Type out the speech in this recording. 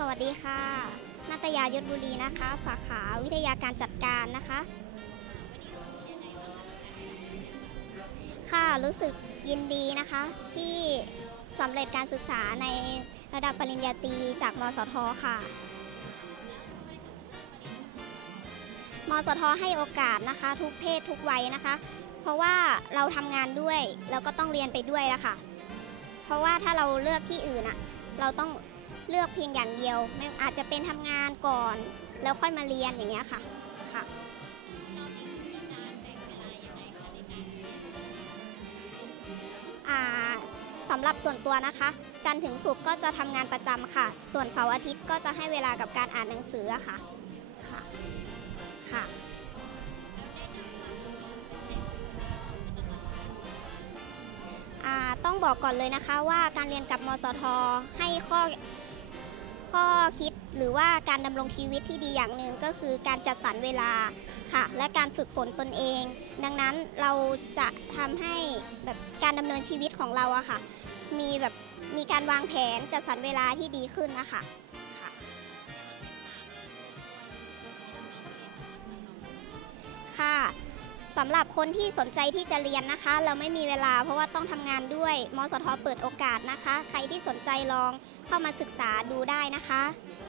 สวัสดีค่ะนาตยายศบุรีนะคะ สาขาวิทยาการจัดการนะคะ ค่ะ รู้สึกยินดีนะคะ ที่สำเร็จการศึกษาในระดับปริญญาตรีจากมสทค่ะ มสทให้โอกาสนะคะ ทุกเพศทุกวัยนะคะ เพราะว่าเราทำงานด้วย แล้วก็ต้องเรียนไปด้วยละค่ะเพราะว่าถ้าเราเลือกที่อื่นอะเราต้อง เลือกเพียงอย่างเดียวไม่อาจจะเป็นทำงานก่อน แล้วค่อยมาเรียนอย่างเงี้ยค่ะค่ะสำหรับส่วนตัวนะคะ จันถึงศุกก็จะทำงานประจำค่ะ ส่วนเสาร์อาทิตย์ก็จะให้เวลากับการอ่านหนังสือค่ะค่ะค่ะต้องบอกก่อนเลยนะคะว่าการเรียนกับมสทให้ข้อ คิดหรือว่าการดำรงชีวิตที่ดีอย่างหนึ่งก็คือการจัดสรรเวลาค่ะ และการฝึกฝนตนเอง ดังนั้นเราจะทำให้แบบการดำเนินชีวิตของเราอะค่ะ มีแบบมีการวางแผนจัดสรรเวลาที่ดีขึ้นนะคะค่ะค่ะ สำหรับคนที่สนใจที่จะเรียนนะคะ เราไม่มีเวลาเพราะว่าต้องทำงานด้วยมสทเปิดโอกาสนะคะ ใครที่สนใจลองเข้ามาศึกษาดูได้นะคะ